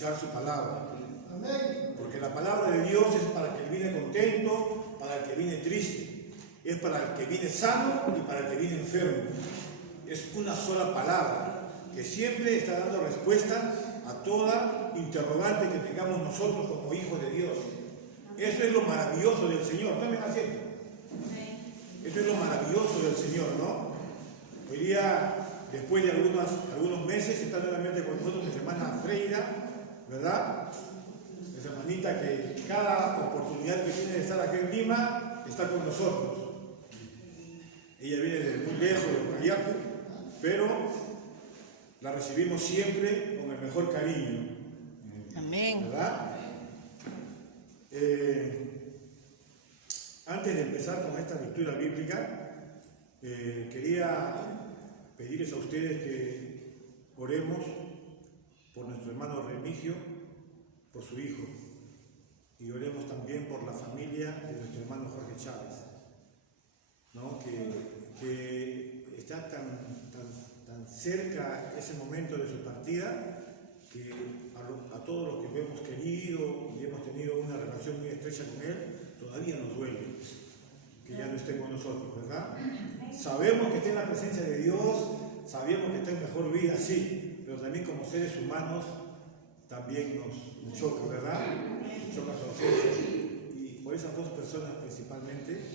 escuchar su palabra. Porque la palabra de Dios es para el que viene contento, para el que viene triste, es para el que viene sano y para el que viene enfermo. Es una sola palabra que siempre está dando respuesta a toda interrogante que tengamos nosotros como hijos de Dios. Eso es lo maravilloso del Señor. Tomen asiento. Eso es lo maravilloso del Señor, ¿no? Hoy día, después de algunos meses, está nuevamente con nosotros mi hermana Freira, ¿verdad? Esa hermanita que cada oportunidad que tiene de estar aquí en Lima, está con nosotros. Ella viene de muy lejos, de Ucayali, pero la recibimos siempre con el mejor cariño. Amén. ¿Verdad? Antes de empezar con esta lectura bíblica, quería pedirles a ustedes que oremos por nuestro hermano Remigio, por su hijo, y oremos también por la familia de nuestro hermano Jorge Chávez, ¿no? que está tan cerca ese momento de su partida, que a todos los que lo hemos querido y hemos tenido una relación muy estrecha con él, todavía nos duele que ya no esté con nosotros, ¿verdad? Sabemos que está en la presencia de Dios, sabemos que está en mejor vida, sí, pero también como seres humanos también nos choca, ¿verdad? Nos choca su ausencia. Y por esas dos personas principalmente,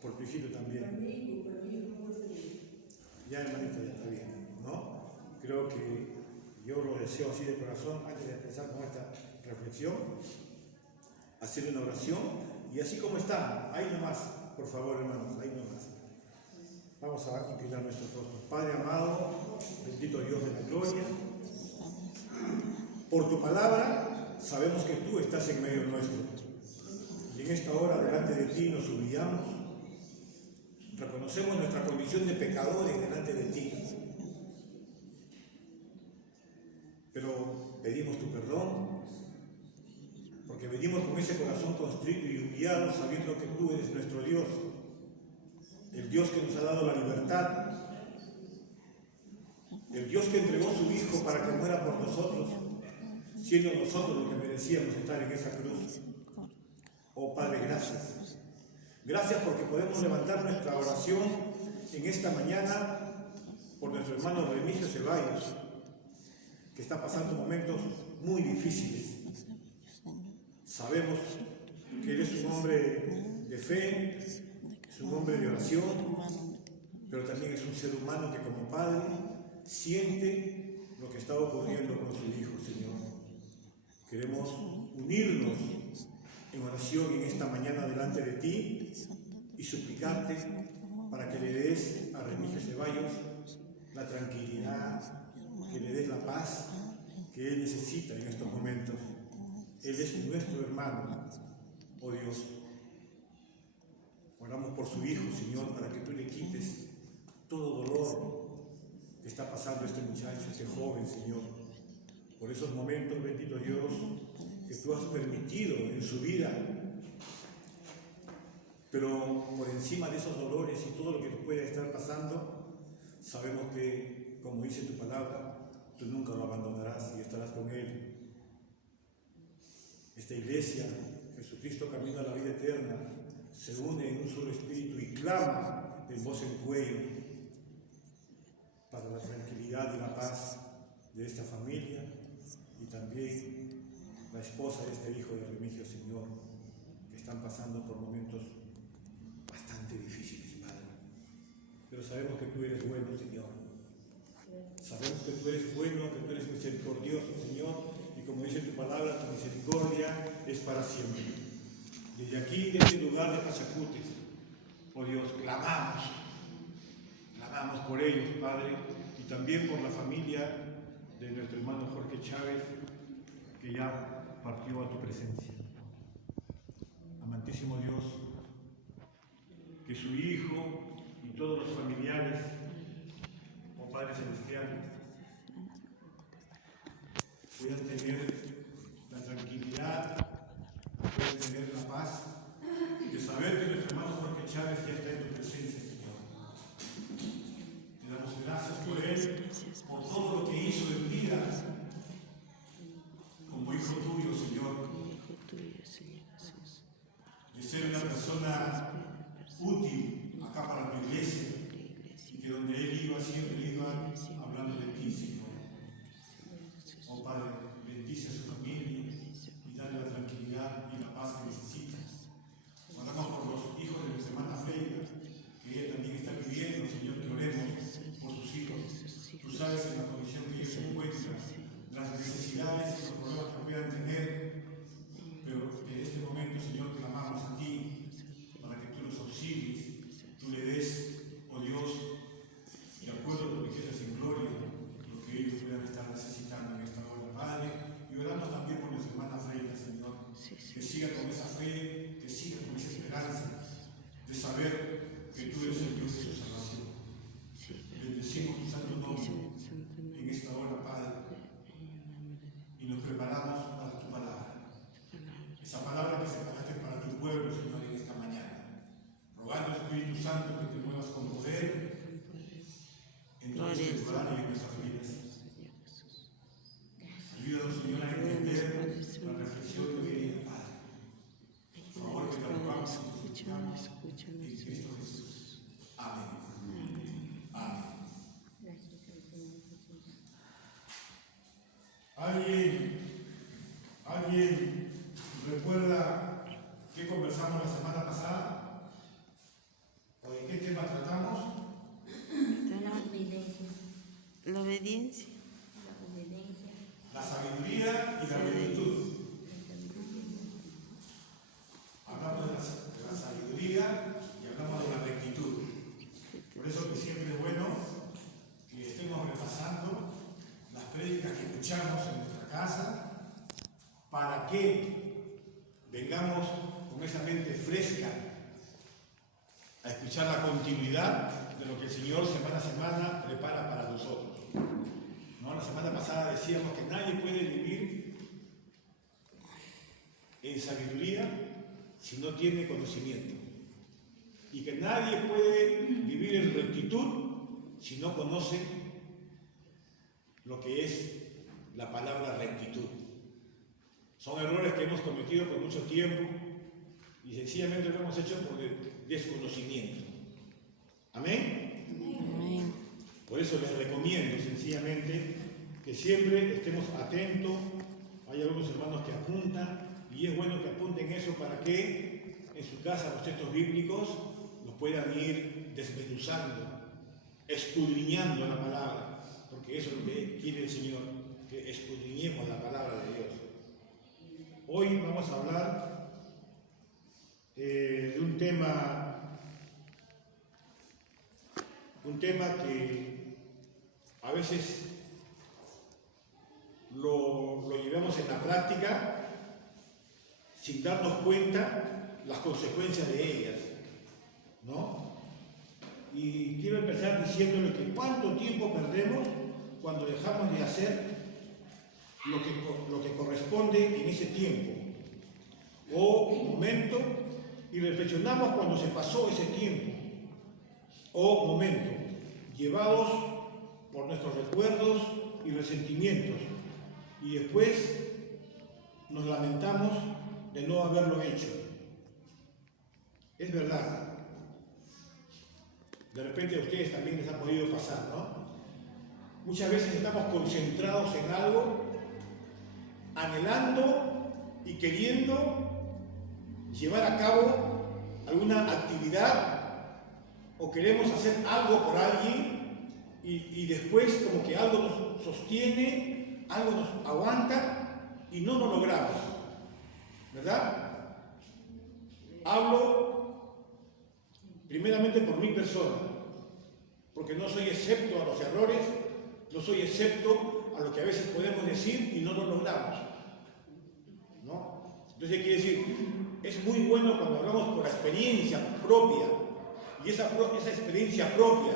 por tu hijito también. Ya, hermanito, ya está bien, ¿no? Creo que yo lo deseo así de corazón, antes de empezar con esta reflexión, hacer una oración, y así como está, ahí nomás, por favor, hermanos, ahí nomás. Vamos a inclinar nuestros rostros. Padre amado, bendito Dios de la gloria, por tu palabra sabemos que tú estás en medio nuestro, y en esta hora delante de ti nos humillamos, reconocemos nuestra condición de pecadores delante de ti, pero pedimos tu perdón, porque venimos con ese corazón constrito y humillado, sabiendo que tú eres nuestro Dios, el Dios que nos ha dado la libertad, el Dios que entregó su Hijo para que muera por nosotros, siendo nosotros los que merecíamos estar en esa cruz. Oh Padre, gracias. Gracias porque podemos levantar nuestra oración en esta mañana por nuestro hermano Remigio Ceballos, que está pasando momentos muy difíciles. Sabemos que él es un hombre de fe, es un hombre de oración, pero también es un ser humano que como padre siente lo que está ocurriendo con su hijo, Señor. Queremos unirnos en oración en esta mañana delante de ti y suplicarte para que le des a Remigio Ceballos la tranquilidad, que le des la paz que él necesita en estos momentos. Él es nuestro hermano, oh Dios. Oramos por su hijo, Señor, para que tú le quites todo dolor que está pasando este muchacho, este joven, Señor. Por esos momentos, bendito Dios, que tú has permitido en su vida. Pero por encima de esos dolores y todo lo que pueda estar pasando, sabemos que, como dice tu palabra, tú nunca lo abandonarás y estarás con él. Esta iglesia, Jesucristo Camino a la Vida Eterna, se une en un solo espíritu y clama en voz en cuello para la tranquilidad y la paz de esta familia y también la esposa de este hijo de Remigio, Señor, que están pasando por momentos bastante difíciles, Padre. Pero sabemos que tú eres bueno, Señor. Sabemos que tú eres bueno, que tú eres misericordioso, Señor, y como dice tu palabra, tu misericordia es para siempre. Desde aquí, desde este lugar de Pachacutes, oh Dios, clamamos por ellos, Padre, y también por la familia de nuestro hermano Jorge Chávez, que ya partió a tu presencia. Amantísimo Dios, que su hijo y todos los familiares, oh Padre Celestial, puedan tener la tranquilidad, puedan tener la paz de saber que nuestro hermano Jorge Chávez ya está en tu presencia, Señor. Te damos gracias por él, por todo lo que hizo en vida, que siga con esa fe, que siga con esa esperanza de saber que tú eres el Dios de su salvación. Bendecimos tu santo nombre en esta hora, Padre, y nos preparamos para tu palabra. Esa palabra que separaste para tu pueblo, Señor, en esta mañana. Rogando, Espíritu Santo, que te muevas con poder en todo este lugar y en nuestras vidas. Ayúdanos, Señor, a entender la reflexión de hoy día, Padre. Por favor, que te rogamos y te suplicamos en Cristo Jesús. Amén. Amén. ¿Alguien recuerda qué conversamos la semana pasada? ¿O de qué tema tratamos? La obediencia. La sabiduría y la rectitud. Hablamos de la sabiduría y hablamos de la rectitud. Por eso que siempre es bueno que estemos repasando las prédicas que escuchamos en nuestra casa, para que vengamos con esa mente fresca a escuchar la continuidad de lo que el Señor semana a semana prepara para nosotros. ¿No? La semana pasada decíamos que nadie puede vivir en sabiduría si no tiene conocimiento, y que nadie puede vivir en rectitud si no conoce lo que es la palabra rectitud. Son errores que hemos cometido por mucho tiempo y sencillamente lo hemos hecho por desconocimiento. ¿Amén? Amén. Por eso les recomiendo sencillamente que siempre estemos atentos. Hay algunos hermanos que apuntan y es bueno que apunten eso para que en su casa los textos bíblicos los puedan ir desmenuzando, escudriñando la palabra, porque eso es lo que quiere el Señor, que escudriñemos la palabra de Dios. Hoy vamos a hablar de un tema que a veces lo llevamos en la práctica sin darnos cuenta las consecuencias de ellas, ¿no? Y quiero empezar diciéndole que cuánto tiempo perdemos cuando dejamos de hacer lo que corresponde en ese tiempo o momento y reflexionamos cuando se pasó ese tiempo o momento, llevados por nuestros recuerdos y resentimientos, y después nos lamentamos de no haberlo hecho. Es verdad. De repente a ustedes también les ha podido pasar, ¿no? Muchas veces estamos concentrados en algo, anhelando y queriendo llevar a cabo alguna actividad, o queremos hacer algo por alguien y después como que algo nos sostiene, algo nos aguanta y no lo logramos, ¿verdad? Hablo primeramente por mi persona, porque no soy excepto a los errores, no soy excepto a lo que a veces podemos decir y no lo logramos, ¿no? Entonces quiere decir, es muy bueno cuando hablamos por la experiencia propia, y esa experiencia propia,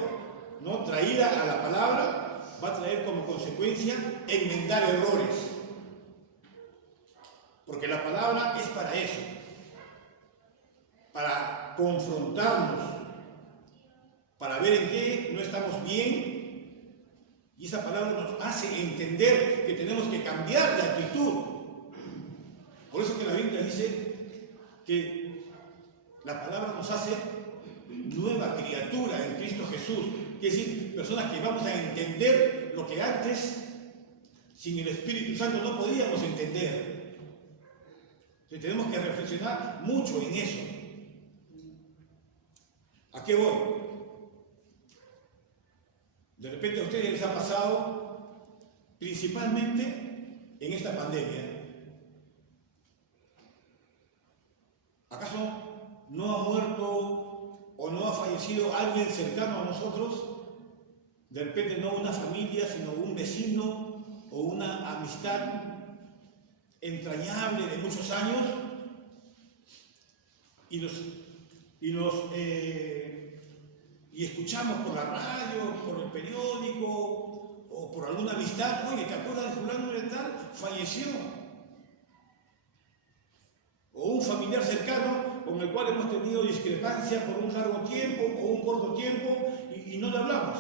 ¿no?, traída a la palabra, va a traer como consecuencia enmendar errores, porque la palabra es para eso, para confrontarnos, para ver en qué no estamos bien, y esa palabra nos hace entender que tenemos que cambiar de actitud. Por eso que la Biblia dice que la palabra nos hace nueva criatura en Cristo Jesús, es decir, personas que vamos a entender lo que antes sin el Espíritu Santo no podíamos entender. Entonces, tenemos que reflexionar mucho en eso. ¿A qué voy? De repente a ustedes les ha pasado, principalmente en esta pandemia. ¿Acaso no ha muerto o no ha fallecido alguien cercano a nosotros? De repente no una familia, sino un vecino o una amistad entrañable de muchos años, y escuchamos por la radio, por el periódico o por alguna amistad, oye, ¿te acuerdas de fulano de tal? Falleció. O un familiar cercano con el cual hemos tenido discrepancia por un largo tiempo o un corto tiempo y no le hablamos,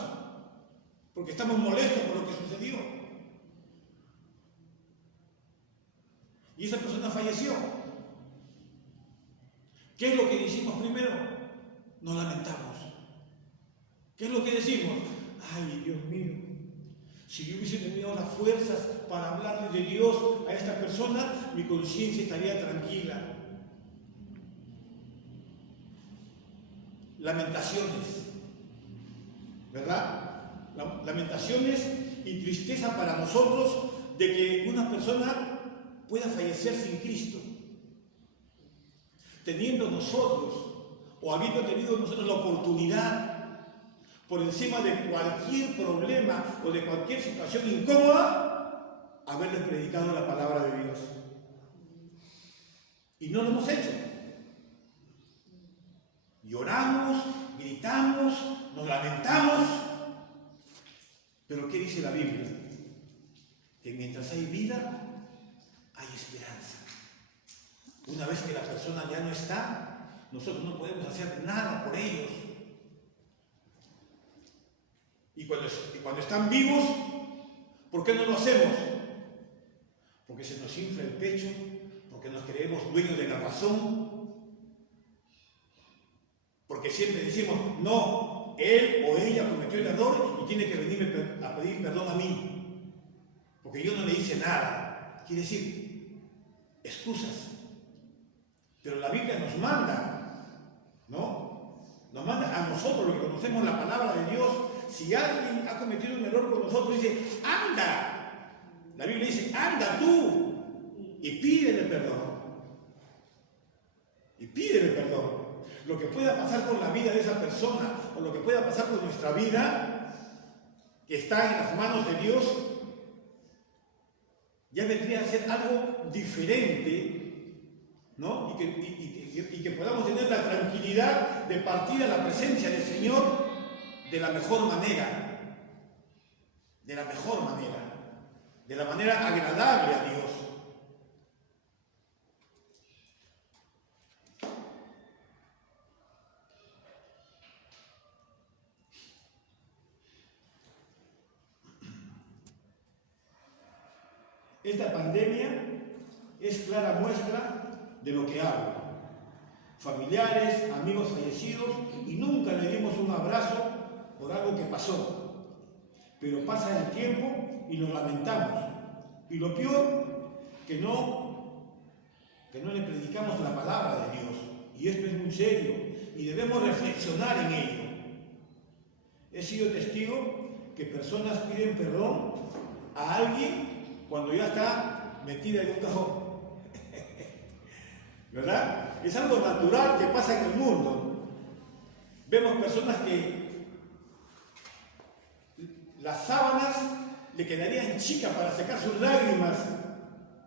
porque estamos molestos por lo que sucedió. Y esa persona falleció. ¿Qué es lo que decimos primero? Nos lamentamos. ¿Qué es lo que decimos? Ay, Dios mío, si yo hubiese tenido las fuerzas para hablarle de Dios a esta persona, mi conciencia estaría tranquila. Lamentaciones, ¿verdad? Lamentaciones y tristeza para nosotros de que una persona pueda fallecer sin Cristo. Teniendo nosotros, o habiendo tenido nosotros la oportunidad, por encima de cualquier problema o de cualquier situación incómoda, haberles predicado la palabra de Dios. Y no lo hemos hecho. Lloramos, gritamos, nos lamentamos. Pero ¿qué dice la Biblia? Que mientras hay vida, hay esperanza. Una vez que la persona ya no está, nosotros no podemos hacer nada por ellos. Y cuando están vivos, ¿por qué no lo hacemos? Porque se nos infla el pecho, porque nos creemos dueños de la razón, porque siempre decimos, no, él o ella cometió el error y tiene que venirme a pedir perdón a mí, porque yo no le hice nada. Quiere decir, excusas. Pero la Biblia nos manda, ¿no? Nos manda a nosotros, los que conocemos la palabra de Dios. Si alguien ha cometido un error con nosotros, dice, anda. La Biblia dice, anda tú y pídele perdón. Y pídele perdón. Lo que pueda pasar con la vida de esa persona o lo que pueda pasar con nuestra vida, que está en las manos de Dios, ya vendría a ser algo diferente, ¿no? Y que podamos tener la tranquilidad de partir a la presencia del Señor de la mejor manera, de la manera agradable a Dios. Esta pandemia es clara muestra de lo que hablo. Familiares, amigos fallecidos, y nunca le dimos un abrazo por algo que pasó. Pero pasa el tiempo y nos lamentamos. Y lo peor, que no le predicamos la palabra de Dios. Y esto es muy serio. Y debemos reflexionar en ello. He sido testigo que personas piden perdón a alguien cuando ya está metida en un cajón. ¿Verdad? Es algo natural que pasa en el mundo. Vemos personas que las sábanas le quedarían chicas para secar sus lágrimas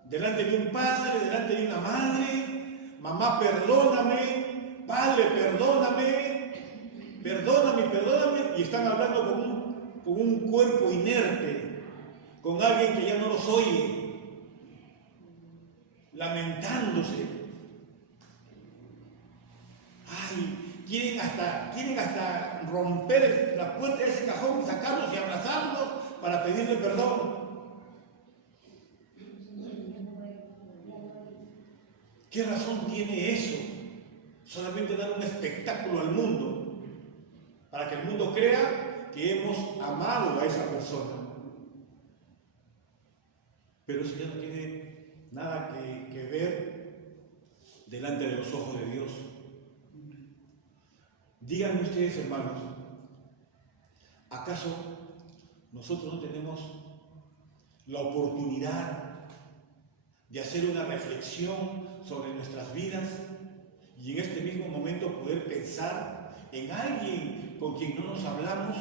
delante de un padre, delante de una madre. Mamá, perdóname. Padre, perdóname. Y están hablando con un cuerpo inerte, con alguien que ya no los oye, lamentándose. Ay, quieren hasta romper la puerta de ese cajón y sacarlos y abrazarlos para pedirle perdón. ¿Qué razón tiene eso? Solamente dar un espectáculo al mundo, para que el mundo crea que hemos amado a esa persona. Pero eso ya no tiene nada que ver delante de los ojos de Dios. Díganme ustedes, hermanos, ¿acaso nosotros no tenemos la oportunidad de hacer una reflexión sobre nuestras vidas y en este mismo momento poder pensar en alguien con quien no nos hablamos,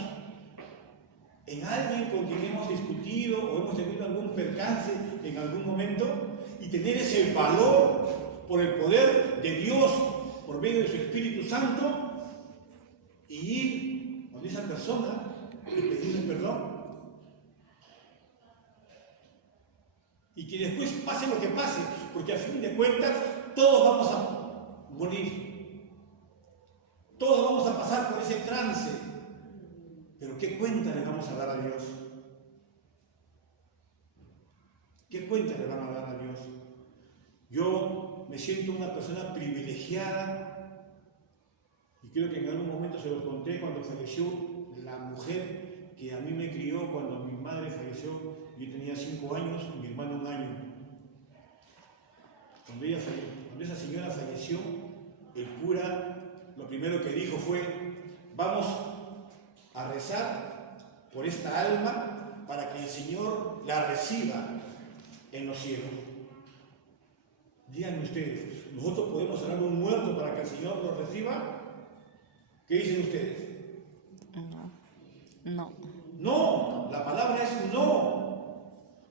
en alguien con quien hemos discutido o hemos tenido algún percance en algún momento, y tener ese valor por el poder de Dios por medio de su Espíritu Santo y ir con esa persona y pedirle perdón. Y que después pase lo que pase, porque a fin de cuentas todos vamos a morir. Todos vamos a pasar por ese trance. Pero ¿qué cuenta le vamos a dar a Dios? ¿Qué cuenta le van a dar a Dios? Yo me siento una persona privilegiada y creo que en algún momento se los conté cuando falleció la mujer que a mí me crió cuando mi madre falleció. Yo tenía 5 años y mi hermano 1 año. Cuando esa señora falleció, el cura lo primero que dijo fue: vamos a rezar por esta alma para que el Señor la reciba en los cielos. Díganme ustedes, ¿nosotros podemos orar un muerto para que el Señor lo reciba? ¿Qué dicen ustedes? No. No, la palabra es no.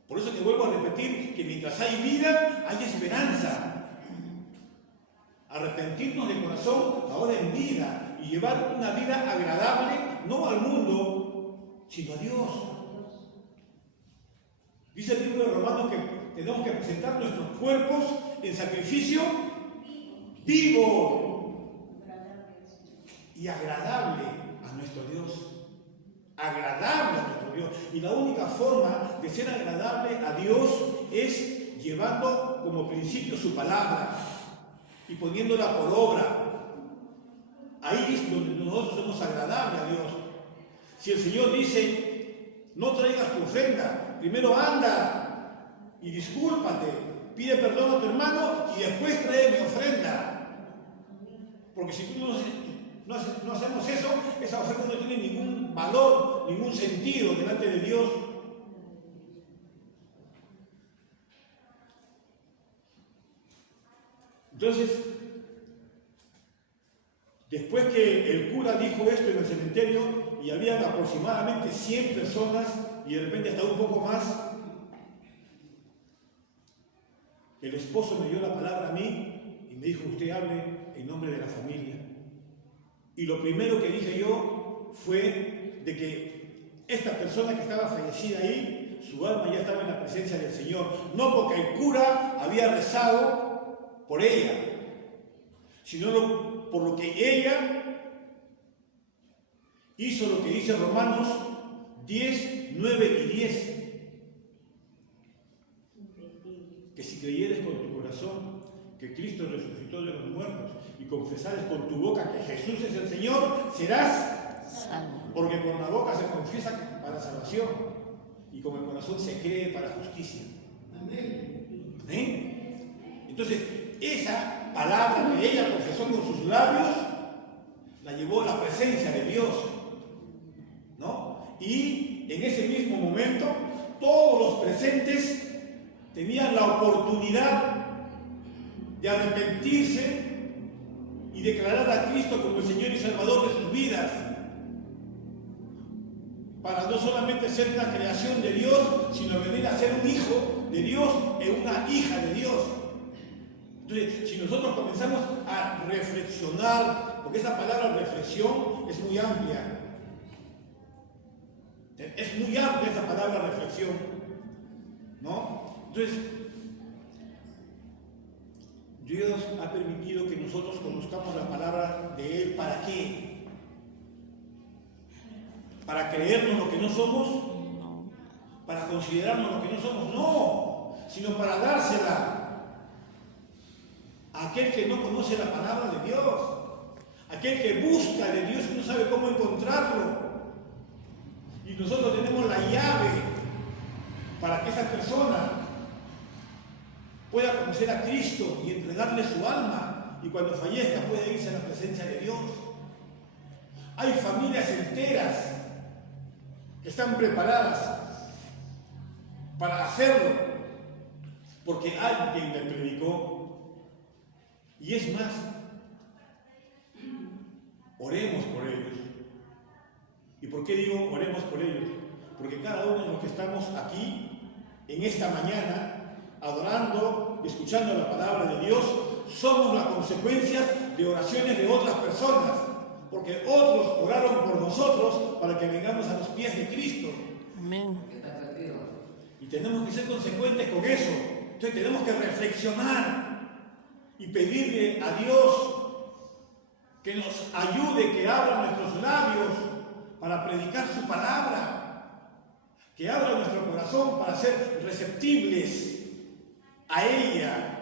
Por eso que vuelvo a repetir que mientras hay vida, hay esperanza. Arrepentirnos de corazón ahora en vida y llevar una vida agradable, no al mundo, sino a Dios. Dice el libro de Romanos que tenemos que presentar nuestros cuerpos en sacrificio vivo y agradable a nuestro Dios. Agradable a nuestro Dios. Y la única forma de ser agradable a Dios es llevando como principio su palabra y poniéndola por obra. Ahí es donde nosotros somos agradables a Dios. Si el Señor dice: no traigas tu ofrenda, primero anda y discúlpate, pide perdón a tu hermano y después trae mi ofrenda. Porque si tú no hacemos eso, esa ofrenda no tiene ningún valor, ningún sentido delante de Dios. Entonces, después que el cura dijo esto en el cementerio y había aproximadamente 100 personas y de repente hasta un poco más, el esposo me dio la palabra a mí y me dijo: usted hable en nombre de la familia. Y lo primero que dije yo fue de que esta persona que estaba fallecida ahí, su alma ya estaba en la presencia del Señor. No porque el cura había rezado por ella, sino por lo que ella hizo, lo que dice Romanos 10, 9 y 10. Que si creyeres con tu corazón que Cristo resucitó de los muertos y confesares con tu boca que Jesús es el Señor, serás salvo. Porque con la boca se confiesa para salvación y con el corazón se cree para justicia. Amén. ¿Amén? Entonces, esa palabra que ella confesó con sus labios la llevó a la presencia de Dios, ¿no? Y en ese mismo momento todos los presentes tenían la oportunidad de arrepentirse y declarar a Cristo como el Señor y Salvador de sus vidas, para no solamente ser una creación de Dios, sino venir a ser un hijo de Dios y una hija de Dios. Entonces, si nosotros comenzamos a reflexionar, porque esa palabra reflexión es muy amplia, es muy amplia esa palabra reflexión, ¿no? Entonces, Dios ha permitido que nosotros conozcamos la palabra de Él. ¿Para qué? ¿Para creernos lo que no somos? No. ¿Para considerarnos lo que no somos? No, sino para dársela a aquel que no conoce la palabra de Dios, aquel que busca de Dios y no sabe cómo encontrarlo. Y nosotros tenemos la llave para que esa persona pueda conocer a Cristo y entregarle su alma, y cuando fallezca pueda irse a la presencia de Dios. Hay familias enteras que están preparadas para hacerlo, porque alguien le predicó. Y es más, oremos por ellos. ¿Y por qué digo oremos por ellos? Porque cada uno de los que estamos aquí, en esta mañana, adorando, escuchando la palabra de Dios, somos la consecuencia de oraciones de otras personas, porque otros oraron por nosotros para que vengamos a los pies de Cristo. Amén. Y tenemos que ser consecuentes con eso. Entonces tenemos que reflexionar y pedirle a Dios que nos ayude, que abra nuestros labios para predicar su palabra, que abra nuestro corazón para ser receptibles a ella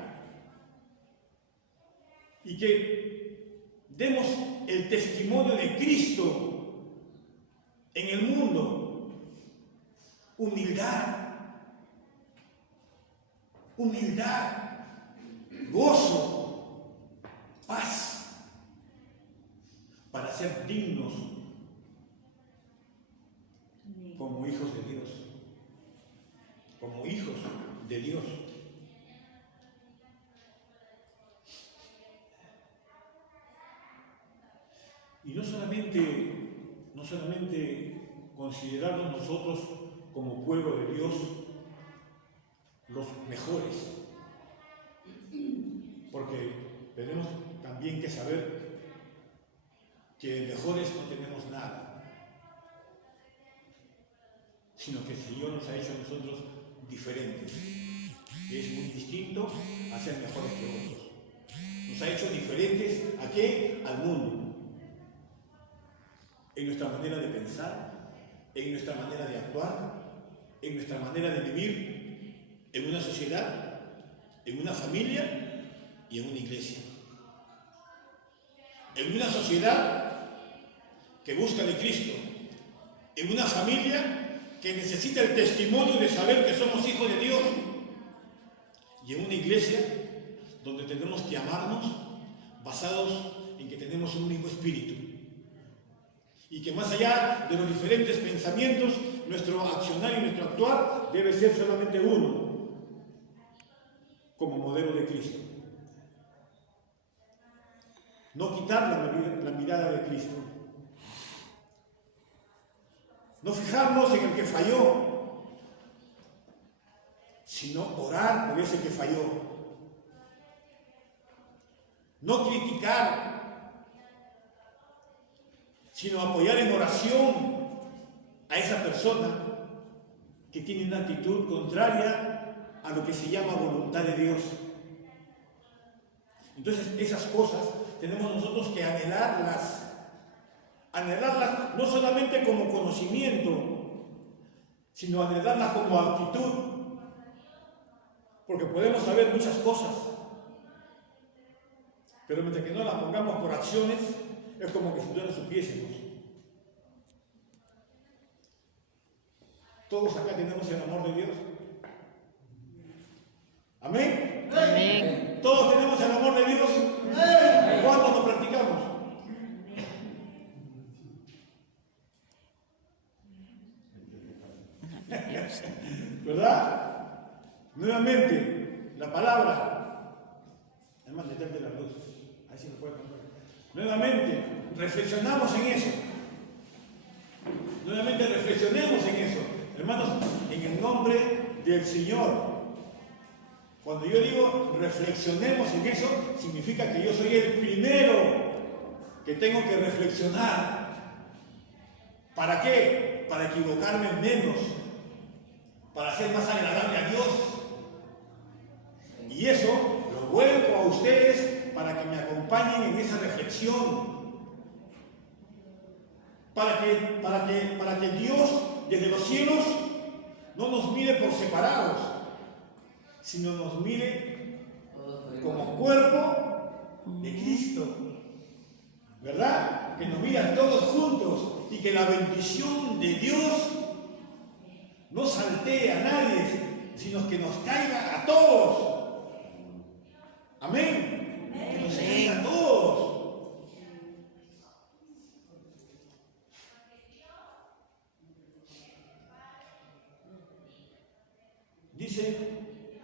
y que demos el testimonio de Cristo en el mundo. Humildad, gozo, paz, para ser dignos como hijos de Dios, como hijos de Dios. Y no solamente considerarnos nosotros como pueblo de Dios los mejores, porque tenemos también que saber que de mejores no tenemos nada, sino que el Señor nos ha hecho a nosotros diferentes. Es muy distinto a ser mejores que otros. Nos ha hecho diferentes ¿a qué? Al mundo. En nuestra manera de pensar, en nuestra manera de actuar, en nuestra manera de vivir, en una sociedad, en una familia y en una iglesia. En una sociedad que busca de Cristo, en una familia que necesita el testimonio de saber que somos hijos de Dios, y en una iglesia donde tenemos que amarnos basados en que tenemos un mismo espíritu. Y que más allá de los diferentes pensamientos, nuestro accionar y nuestro actuar debe ser solamente uno, como modelo de Cristo. No quitar la mirada de Cristo. No fijarnos en el que falló, sino orar por ese que falló. No criticar, sino apoyar en oración a esa persona que tiene una actitud contraria a lo que se llama voluntad de Dios. Entonces, esas cosas tenemos nosotros que anhelarlas no solamente como conocimiento, sino anhelarlas como actitud, porque podemos saber muchas cosas, pero mientras que no las pongamos por acciones, es como que si no lo supiésemos. Todos acá tenemos el amor de Dios. ¿Amén? Amén. Todos tenemos el amor de Dios. ¿Cuánto lo practicamos? ¿Verdad? Nuevamente, la palabra. Además, detente la luz. Ahí sí lo puede poner. Nuevamente, reflexionamos en eso. Nuevamente reflexionemos en eso. Hermanos, en el nombre del Señor. Cuando yo digo reflexionemos en eso, significa que yo soy el primero que tengo que reflexionar. ¿Para qué? Para equivocarme menos. Para ser más agradable a Dios. Y eso lo vuelvo a ustedes para que me acompañen en esa reflexión. Para que Dios desde los cielos no nos mire por separados, sino nos mire como cuerpo de Cristo. ¿Verdad? Que nos miran todos juntos y que la bendición de Dios no saltee a nadie, sino que nos caiga a todos. Amén. Que nos caiga a todos. Dice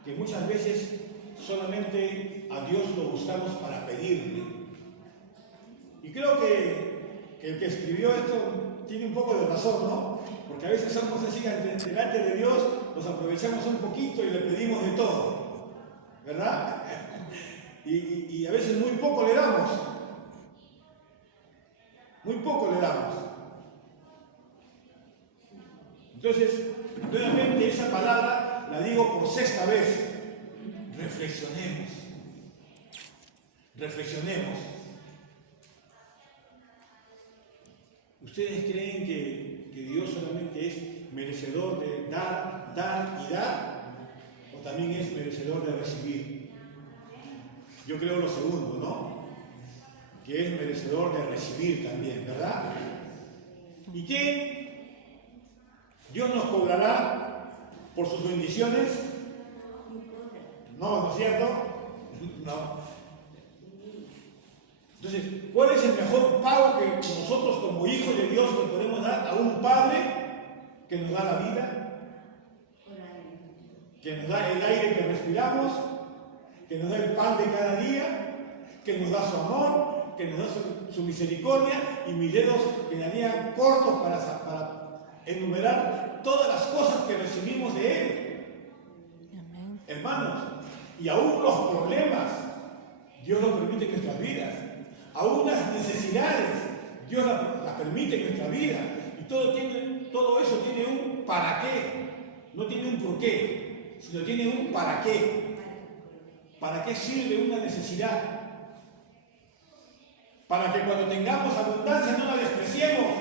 que muchas veces solamente a Dios lo buscamos para pedirle. Y creo que el que escribió esto tiene un poco de razón, ¿no? Porque a veces somos así, delante de Dios, nos aprovechamos un poquito y le pedimos de todo, ¿verdad? Y a veces muy poco le damos. Muy poco le damos. Entonces, nuevamente esa palabra la digo por sexta vez. Reflexionemos. Reflexionemos. ¿Ustedes creen que Dios solamente es merecedor de dar y dar? ¿O también es merecedor de recibir? Yo creo lo segundo, ¿no? Que es merecedor de recibir también, ¿verdad? ¿Y qué? ¿Dios nos cobrará por sus bendiciones? No, ¿no es cierto? No. Entonces, ¿cuál es el mejor pago que nosotros como hijos de Dios le podemos dar a un Padre que nos da la vida, que nos da el aire que respiramos, que nos da el pan de cada día, que nos da su amor, que nos da su misericordia? Y mis dedos quedarían cortos para enumerar todas las cosas que recibimos de Él. Amén. Hermanos, y aún los problemas, Dios los permite en nuestras vidas. Aún las necesidades, Dios las permite en nuestra vida. Y todo eso tiene un para qué. No tiene un por qué, sino tiene un para qué. ¿Para qué sirve una necesidad? Para que cuando tengamos abundancia no la despreciemos,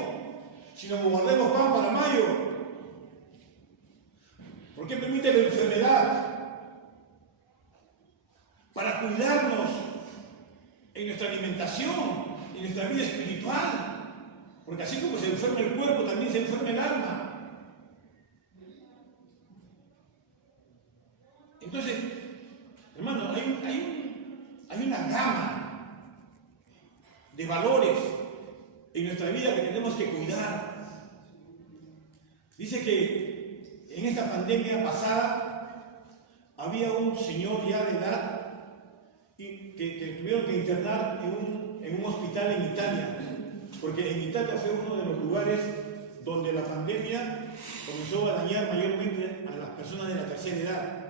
sino que guardemos pan para mayo. ¿Por qué permite la enfermedad? Para cuidarnos en nuestra alimentación, en nuestra vida espiritual. Porque así como se enferma el cuerpo, también se enferma el alma. Entonces, hermanos, hay una gama de valores en nuestra vida que tenemos que cuidar. Dice que en esta pandemia pasada había un señor ya de edad y que tuvieron que internar en un hospital en Italia, porque en Italia fue uno de los lugares donde la pandemia comenzó a dañar mayormente a las personas de la tercera edad.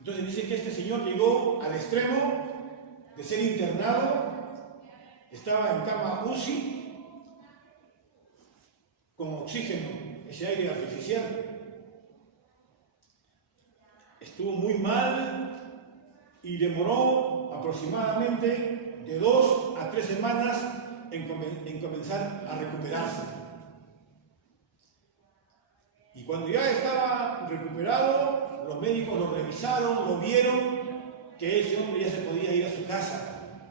Entonces dice que este señor llegó al extremo de ser internado, estaba en cama UCI, con oxígeno, ese aire artificial. Estuvo muy mal y demoró aproximadamente de 2 a 3 semanas en comenzar a recuperarse. Y cuando ya estaba recuperado, los médicos lo revisaron, lo vieron, que ese hombre ya se podía ir a su casa,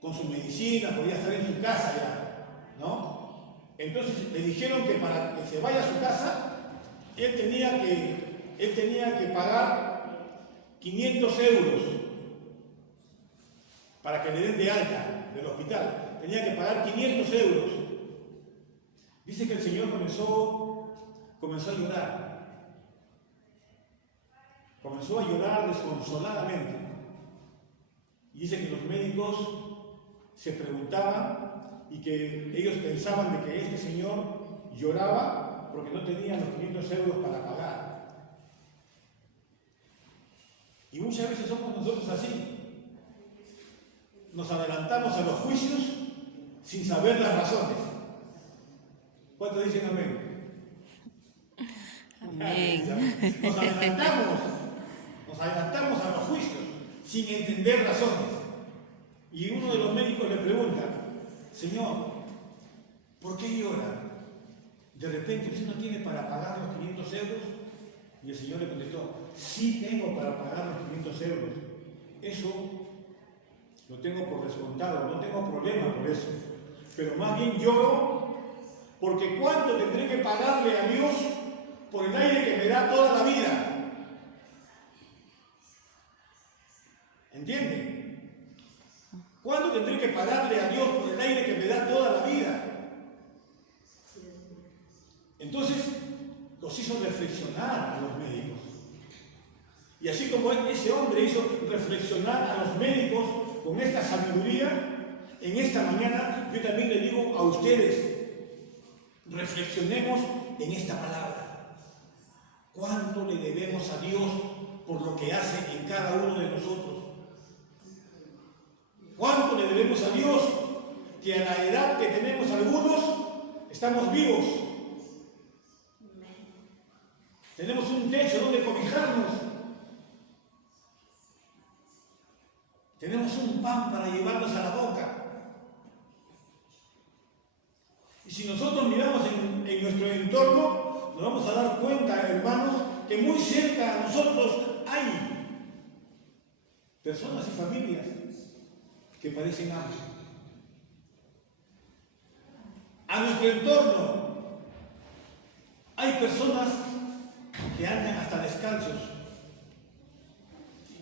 con su medicina, podía estar en su casa ya, ¿no? Entonces le dijeron que para que se vaya a su casa, él tenía que pagar 500 euros para que le den de alta del hospital. Tenía que pagar 500 euros. Dice que el Señor comenzó a llorar. Comenzó a llorar desconsoladamente. Y dice que los médicos se preguntaban y que ellos pensaban de que este señor lloraba porque no tenía los 500 euros para pagar. Y muchas veces somos nosotros así. Nos adelantamos a los juicios sin saber las razones. ¿Cuántos dicen amén? Amén. Nos adelantamos a los juicios sin entender razones. Y uno de los médicos le pregunta: Señor, ¿por qué llora? De repente usted no tiene para pagar los 500 euros. Y el Señor le contestó: sí tengo para pagar los 500 euros. Eso lo tengo por descontado, no tengo problema por eso. Pero más bien lloro porque ¿cuánto tendré que pagarle a Dios por el aire que me da toda la vida? ¿Entienden? ¿Cuánto tendré que pagarle a Dios por el aire que me da toda la vida? Entonces los hizo reflexionar a los médicos. Y así como ese hombre hizo reflexionar a los médicos con esta sabiduría, en esta mañana yo también le digo a ustedes: reflexionemos en esta palabra. ¿Cuánto le debemos a Dios por lo que hace en cada uno de nosotros? ¿Cuánto le debemos a Dios que a la edad que tenemos algunos, estamos vivos. Tenemos un techo donde cobijarnos. Tenemos un pan para llevarnos a la boca. Y si nosotros miramos en nuestro entorno, nos vamos a dar cuenta, hermanos, que muy cerca a nosotros hay personas y familias que padecen hambre. A nuestro entorno hay personas que andan hasta descalzos.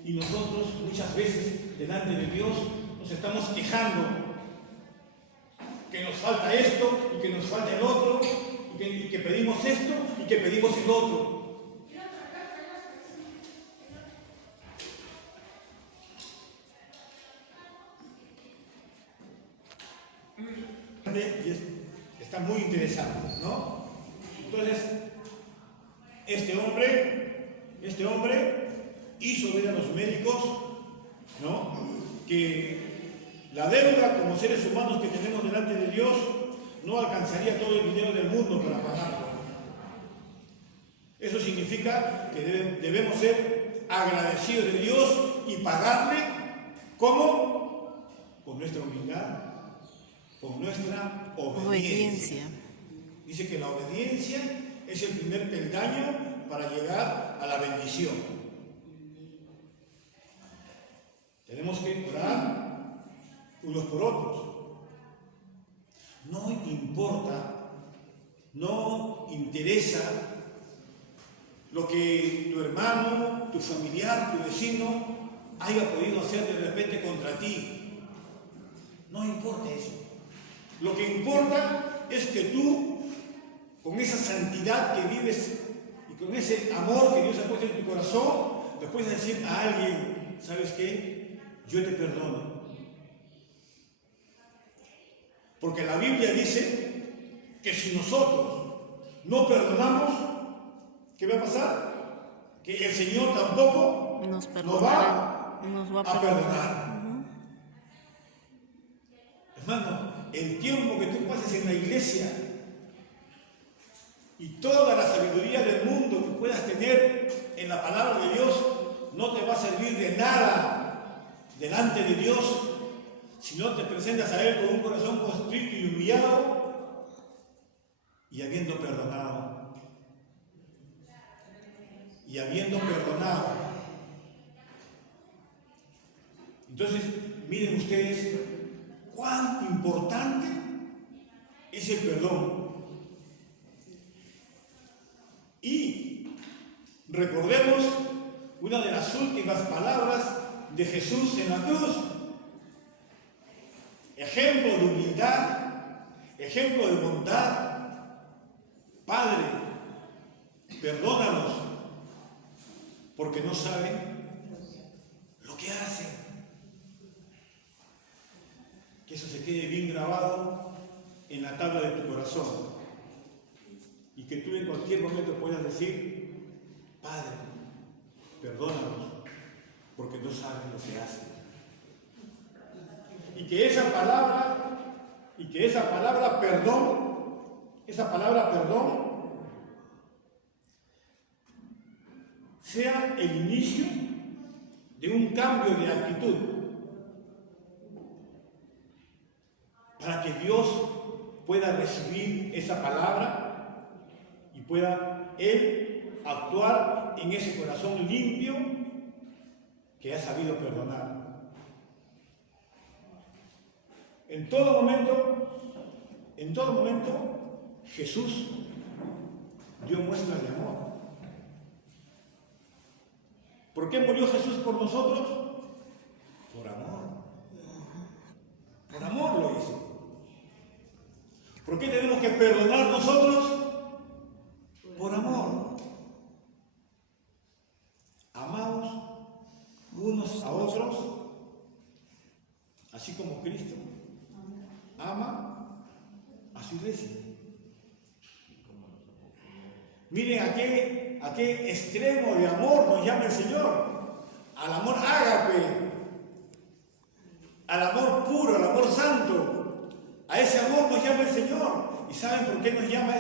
Y nosotros muchas veces delante de Dios nos estamos quejando que nos falta esto y que nos falta el otro y que pedimos esto y que pedimos el otro. Y está muy interesante, ¿no? Entonces, este hombre hizo ver a los médicos, ¿no?, que la deuda como seres humanos que tenemos delante de Dios no alcanzaría todo el dinero del mundo para pagarlo. Eso significa que debemos ser agradecidos de Dios y pagarle, ¿cómo? Con nuestra humildad, con nuestra obediencia. Dice que la obediencia es el primer peldaño para llegar a la bendición. Tenemos que orar unos por otros. No importa, no interesa lo que tu hermano, tu familiar, tu vecino haya podido hacer de repente contra ti. No importa eso. Lo que importa es que tú, con esa santidad que vives y con ese amor que Dios ha puesto en tu corazón, le puedes decir a alguien, ¿sabes qué? Yo te perdono. Porque la Biblia dice que si nosotros no perdonamos, ¿qué va a pasar? Que el Señor tampoco nos va a perdonar. Hermano, el tiempo que tú pases en la iglesia y toda la sabiduría del mundo que puedas tener en la palabra de Dios no te va a servir de nada delante de Dios si no te presentas a Él con un corazón contrito y humillado y habiendo perdonado. Entonces, miren ustedes cuán importante es el perdón. Y recordemos una de las últimas palabras de Jesús en la cruz. Ejemplo de humildad, ejemplo de bondad. Padre, perdónanos, porque no saben lo que hacen. Que eso se quede bien grabado en la tabla de tu corazón. Y que tú en cualquier momento puedas decir, Padre, perdónanos, porque no saben lo que hacen. Y que esa palabra perdón, sea el inicio de un cambio de actitud para que Dios pueda recibir esa palabra y pueda Él actuar en ese corazón limpio que ha sabido perdonar. En todo momento, Jesús dio muestras de amor. ¿Por qué murió Jesús por nosotros? Por amor. Por amor lo hizo. ¿Por qué tenemos que perdonar nosotros? Por amor. Amamos unos a otros, así como Cristo ama a su iglesia. Miren a qué extremo de amor nos llama el Señor. Al amor ágape, al amor puro, al amor santo. A ese amor nos llama el Señor. ¿Y saben por qué nos llama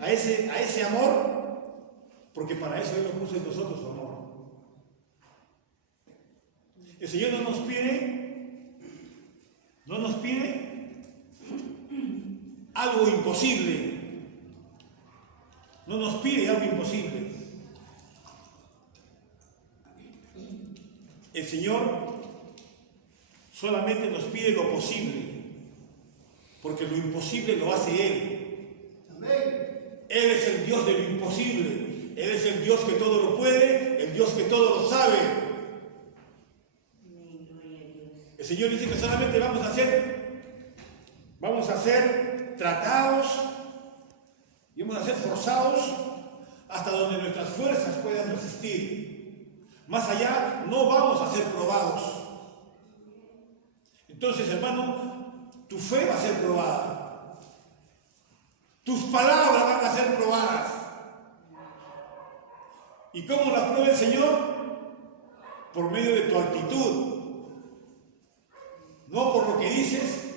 a ese amor? Porque para eso Él lo puso en nosotros, su amor. El Señor no nos pide algo imposible. No nos pide algo imposible. El Señor solamente nos pide lo posible, porque lo imposible lo hace Él. Él es el Dios de lo imposible. Él es el Dios que todo lo puede, el Dios que todo lo sabe. El Señor dice que solamente vamos a ser tratados y vamos a ser forzados hasta donde nuestras fuerzas puedan resistir. Más allá no vamos a ser probados. Entonces, hermano, tu fe va a ser probada. Tus palabras van a ser probadas. ¿Y cómo las prueba el Señor? Por medio de tu actitud. No por lo que dices,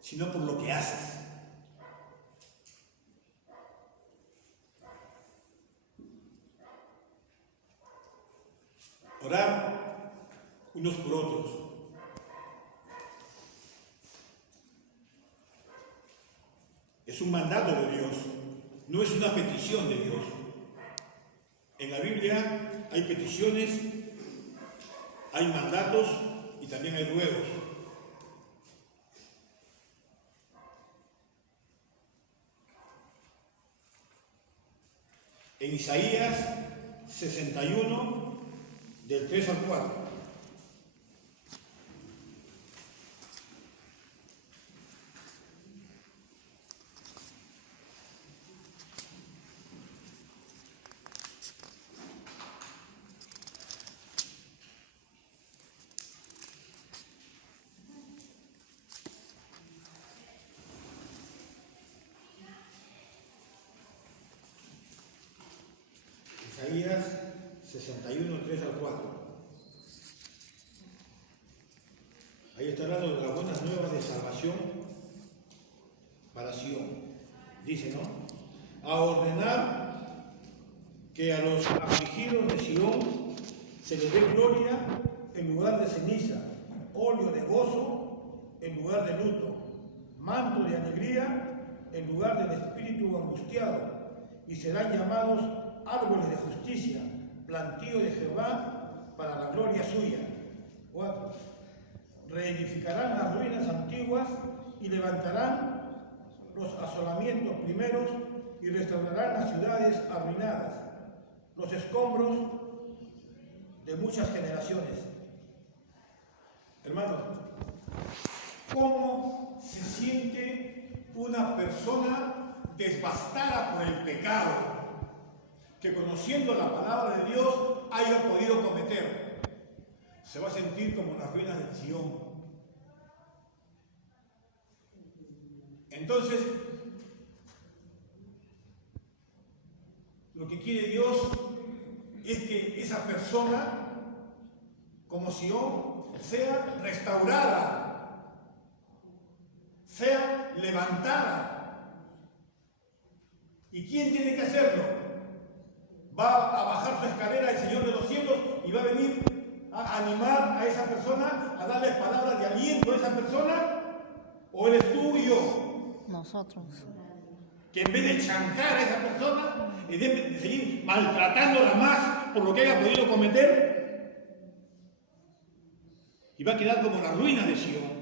sino por lo que haces. Orar unos por otros. Es un mandato de Dios, no es una petición de Dios. En la Biblia hay peticiones, hay mandatos y también hay ruegos. En Isaías 61, del 3 al 4. Isaías 61, 3 al 4. Ahí está hablando de las buenas nuevas de salvación para Sion. Dice, ¿no? A ordenar que a los afligidos de Sion se les dé gloria en lugar de ceniza, óleo de gozo en lugar de luto, manto de alegría en lugar del espíritu angustiado, y serán llamados árboles de justicia, plantío de Jehová para la gloria suya. 4. Reedificarán las ruinas antiguas y levantarán los asolamientos primeros y restaurarán las ciudades arruinadas, los escombros de muchas generaciones. Hermano, ¿cómo se siente una persona devastada por el pecado que, conociendo la palabra de Dios, haya podido cometer? Se va a sentir como las ruinas de Sion. Entonces, lo que quiere Dios es que esa persona, como Sion, sea restaurada, sea levantada. ¿Y quién tiene que hacerlo? Va a bajar su escalera el Señor de los cielos y va a venir a animar a esa persona, a darle palabras de aliento a esa persona, o eres tú y yo. Nosotros. Que en vez de chancar a esa persona, en vez de seguir maltratándola más por lo que haya podido cometer, y va a quedar como la ruina de Sion.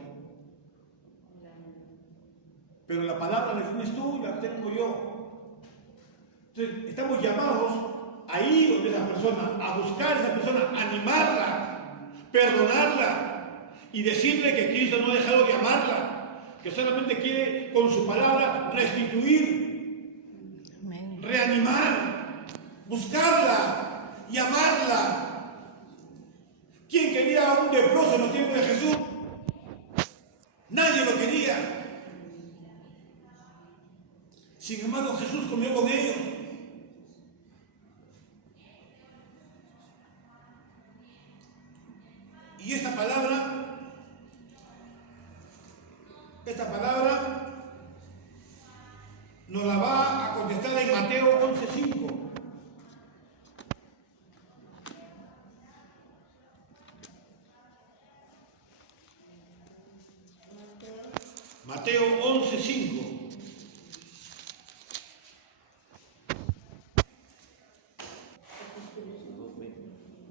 Pero la palabra la tienes tú y la tengo yo. Entonces, estamos llamados a ir donde esa persona, a buscar a esa persona, animarla, perdonarla y decirle que Cristo no ha dejado de amarla, que solamente quiere con su palabra restituir, Amén. reanimar, buscarla y amarla. ¿Quién quería a un leproso en los tiempos de Jesús? Nadie lo quería. Sin embargo, Jesús comió con ellos. Y esta palabra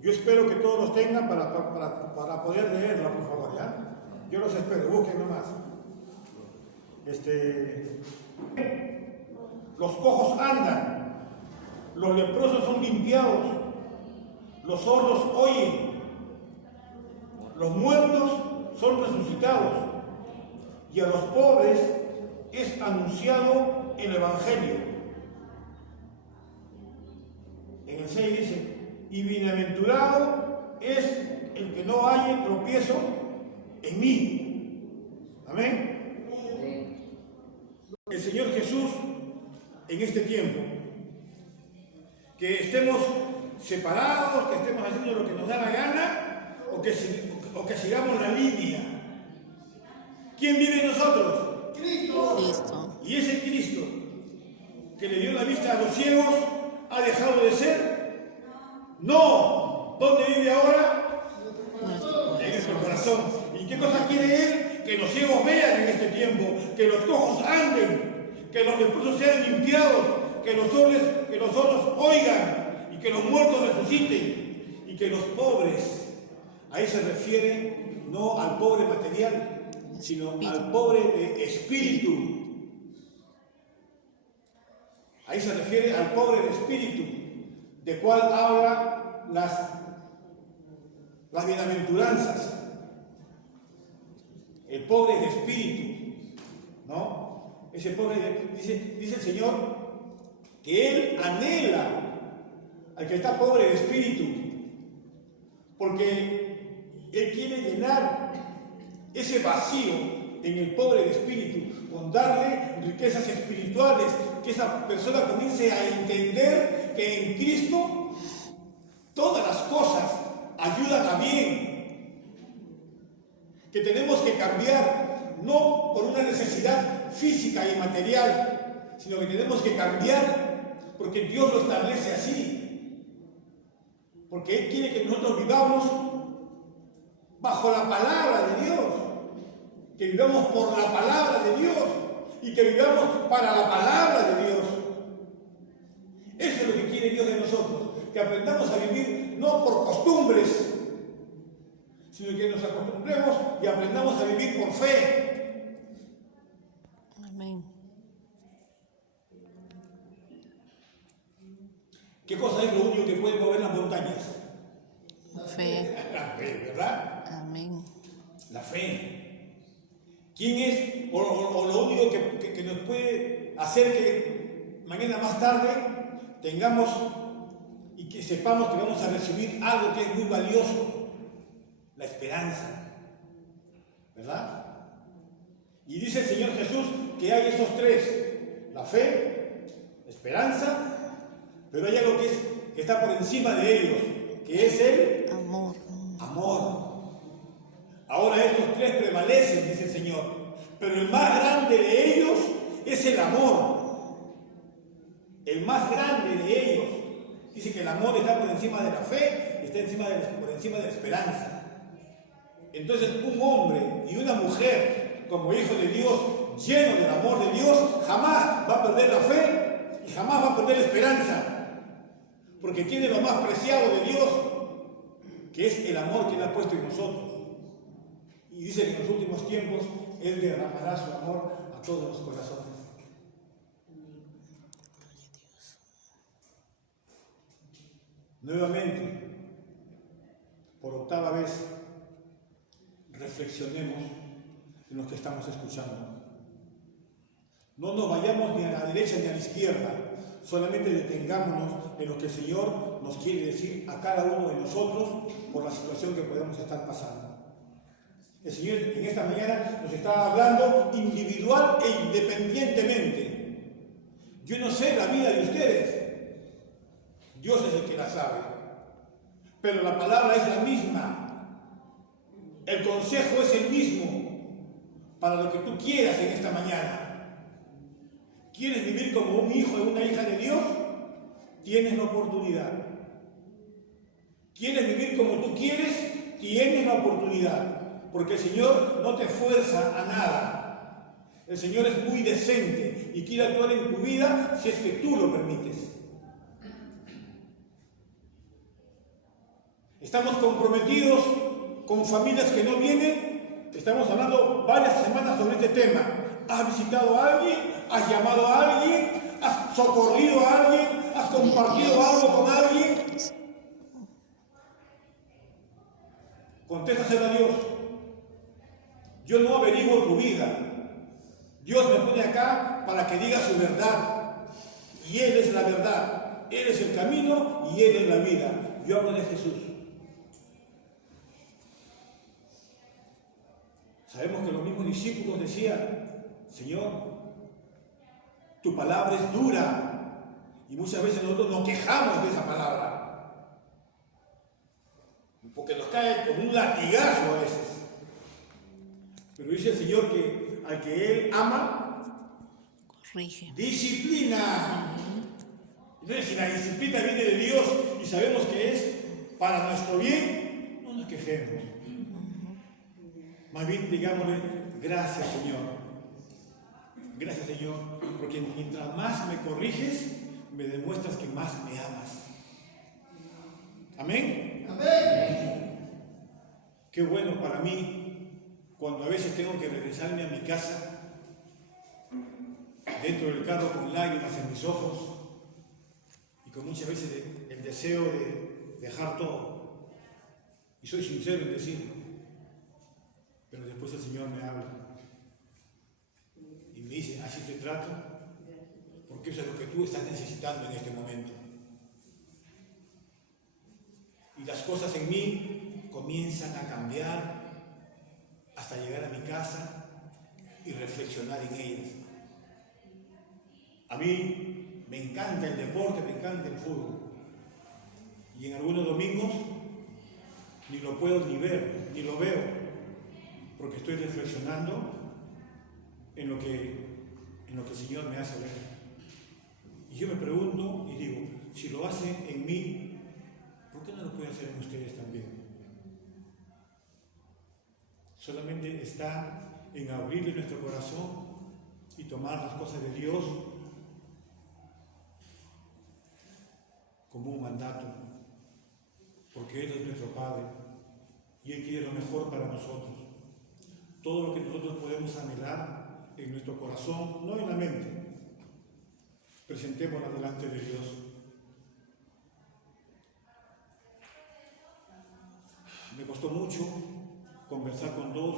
Yo espero que todos los tengan para poder leerla, por favor, ¿ya? Yo los espero, busquen nomás. Los cojos andan, los leprosos son limpiados, los sordos oyen, los muertos son resucitados, y a los pobres es anunciado el Evangelio. En el 6 dice, y bienaventurado es el que no haya tropiezo en mí. Amén. El Señor Jesús, en este tiempo, que estemos separados, que estemos haciendo lo que nos da la gana, o que sigamos la línea. ¿Quién vive en nosotros? Cristo. Y ese Cristo que le dio la vista a los ciegos ha dejado de ser. No. ¿Dónde vive ahora? En nuestro corazón. ¿Y qué cosa quiere Él? Que los ciegos vean en este tiempo, que los cojos anden, que los leprosos sean limpiados, que los sordos oigan y que los muertos resuciten y que los pobres, ahí se refiere no al pobre material, sino al pobre de espíritu. Ahí se refiere al pobre de espíritu, de cual habla las bienaventuranzas. El pobre de espíritu, ¿no? Ese pobre, dice el Señor, que Él anhela al que está pobre de espíritu, porque Él quiere llenar ese vacío en el pobre de espíritu, con darle riquezas espirituales, que esa persona comience a entender que en Cristo todas las cosas ayudan a bien, que tenemos que cambiar no por una necesidad física y material, sino que tenemos que cambiar porque Dios lo establece así, porque Él quiere que nosotros vivamos bajo la palabra de Dios, que vivamos por la palabra de Dios y que vivamos para la palabra de Dios. Eso es lo que quiere Dios de nosotros, que aprendamos a vivir no por costumbres, sino que nos acostumbremos y aprendamos a vivir por fe. Amén. ¿Qué cosa es lo único que puede mover las montañas? La fe. La fe, ¿verdad? Amén. La fe. ¿Quién es o lo único que nos puede hacer que mañana más tarde tengamos y que sepamos que vamos a recibir algo que es muy valioso? La esperanza, ¿verdad? Y dice el Señor Jesús que hay esos tres: la fe, la esperanza, pero hay algo que está por encima de ellos, que es el Amor. amor. Ahora estos tres prevalecen, dice el Señor, pero el más grande de ellos es el amor. El más grande de ellos. Dice que el amor está por encima de la fe, está por encima de la esperanza. Entonces un hombre y una mujer como hijo de Dios, lleno del amor de Dios, jamás va a perder la fe y jamás va a perder la esperanza, porque tiene lo más preciado de Dios, que es el amor que Él ha puesto en nosotros. Y dice que en los últimos tiempos Él derramará su amor a todos los corazones. Nuevamente, por octava vez, reflexionemos en lo que estamos escuchando. No nos vayamos ni a la derecha ni a la izquierda, solamente detengámonos en lo que el Señor nos quiere decir a cada uno de nosotros por la situación que podemos estar pasando. El Señor en esta mañana nos está hablando individual e independientemente. Yo no sé la vida de ustedes, Dios es el que la sabe, pero la palabra es la misma. El consejo es el mismo para lo que tú quieras en esta mañana. ¿Quieres vivir como un hijo y una hija de Dios? Tienes la oportunidad. ¿Quieres vivir como tú quieres? Tienes la oportunidad. Porque el Señor no te fuerza a nada. El Señor es muy decente y quiere actuar en tu vida si es que tú lo permites. Estamos comprometidos con familias que no vienen. Estamos hablando varias semanas sobre este tema. ¿Has visitado a alguien? ¿Has llamado a alguien? ¿Has socorrido a alguien? ¿Has compartido algo con alguien? Contéstaselo a Dios. Yo no averiguo tu vida. Dios me pone acá para que diga su verdad. Y Él es la verdad. Él es el camino y Él es la vida. Yo hablo de Jesús. Sabemos que los mismos discípulos decían: Señor, tu palabra es dura. Y muchas veces nosotros nos quejamos de esa palabra, porque nos cae como un latigazo a veces. Pero dice el Señor que al que Él ama, corrige. disciplina. Entonces, si la disciplina viene de Dios y sabemos que es para nuestro bien, no nos quejemos. Más bien digámosle: gracias, Señor. Gracias, Señor, porque mientras más me corriges, me demuestras que más me amas. Amén. Amén. Qué bueno para mí cuando a veces tengo que regresarme a mi casa dentro del carro con lágrimas en mis ojos y con muchas veces el deseo de dejar todo. Y soy sincero en decirlo. Pero después el Señor me habla y me dice: así te trato, porque eso es lo que tú estás necesitando en este momento. Y las cosas en mí comienzan a cambiar hasta llegar a mi casa y reflexionar en ellas. A mí me encanta el deporte, me encanta el fútbol. Y en algunos domingos ni lo puedo ni ver, ni lo veo, porque estoy reflexionando en lo que el Señor me hace ver. Y yo me pregunto y digo: si lo hace en mí, ¿por qué no lo puede hacer en ustedes también? Solamente está en abrirle nuestro corazón y tomar las cosas de Dios como un mandato, porque Él es nuestro Padre y Él quiere lo mejor para nosotros. Todo lo que nosotros podemos anhelar en nuestro corazón, no en la mente, presentémosla delante de Dios. Me costó mucho conversar con 2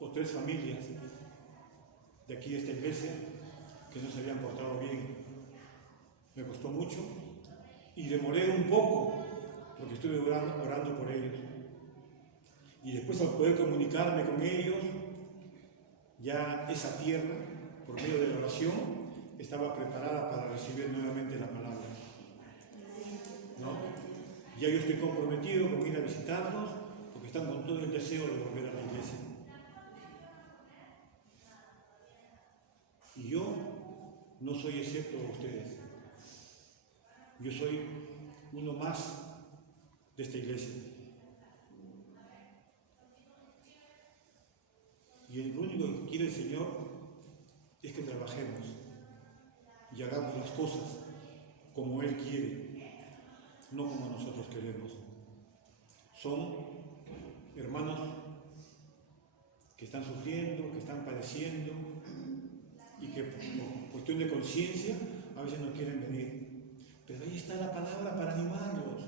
o 3 familias de aquí de esta iglesia que no se habían portado bien. Me costó mucho y demoré un poco porque estuve orando por ellos. Y después, al poder comunicarme con ellos, ya esa tierra, por medio de la oración, estaba preparada para recibir nuevamente la palabra. ¿No? Ya yo estoy comprometido con ir a visitarlos, porque están con todo el deseo de volver a la iglesia. Y yo no soy excepto a ustedes. Yo soy uno más de esta iglesia. Y lo único que quiere el Señor es que trabajemos y hagamos las cosas como Él quiere, no como nosotros queremos. Son hermanos que están sufriendo, que están padeciendo y que por cuestión de conciencia a veces no quieren venir. Pero ahí está la palabra para animarlos.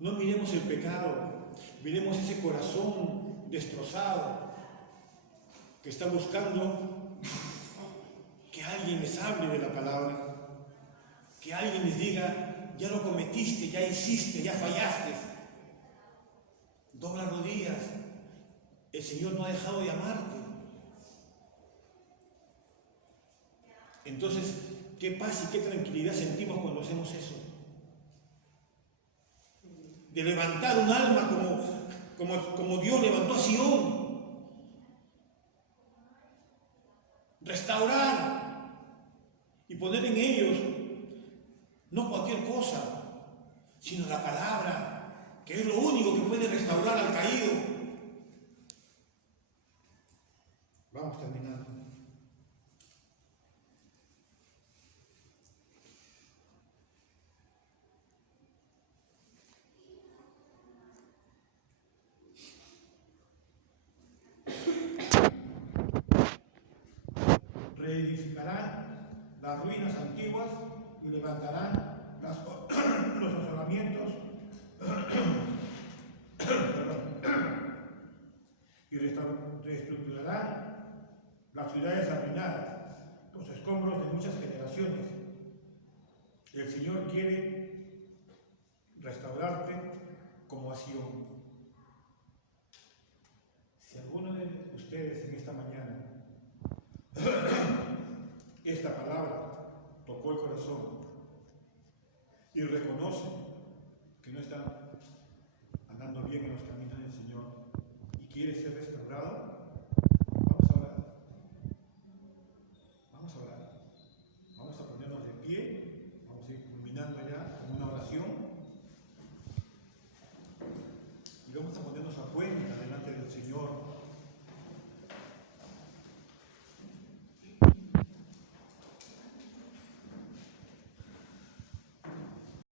No miremos el pecado, miremos ese corazón destrozado que está buscando que alguien les hable de la palabra, que alguien les diga: ya lo cometiste, ya hiciste, ya fallaste. Dobla rodillas, el Señor no ha dejado de amarte. Entonces, qué paz y qué tranquilidad sentimos cuando hacemos eso. De levantar un alma como Dios levantó a Sion. Restaurar y poner en ellos no cualquier cosa, sino la palabra, que es lo único que puede restaurar al caído. Vamos terminando. las ruinas antiguas y levantarán los asolamientos y reestructurarán las ciudades arruinadas, los escombros de muchas generaciones. El Señor quiere restaurarte como a Sión. Si alguno de ustedes en esta mañana esta palabra tocó el corazón y reconoce que no está andando bien en los caminos del Señor y quiere ser